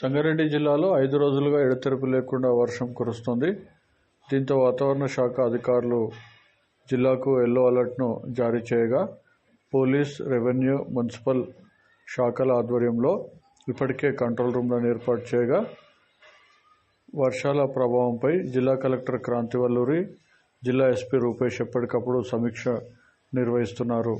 సంగారెడ్డి జిల్లాలో 5 రోజులుగా ఎడతెరిపి లేకుండా వర్షం కురుస్తోంది. దీంతో వాతావరణ శాఖ అధికారులు జిల్లాకు ఎల్లో అలర్ట్ను జారీ చేయగా పోలీస్, రెవెన్యూ, మున్సిపల్ శాఖల ఆధ్వర్యంలో ఇప్పటికే కంట్రోల్ రూమ్లను ఏర్పాటు చేయగా వర్షాల ప్రభావంపై జిల్లా కలెక్టర్ క్రాంతివల్లూరి, జిల్లా ఎస్పీ రూపేష్ ఎప్పటికప్పుడు సమీక్ష నిర్వహిస్తున్నారు.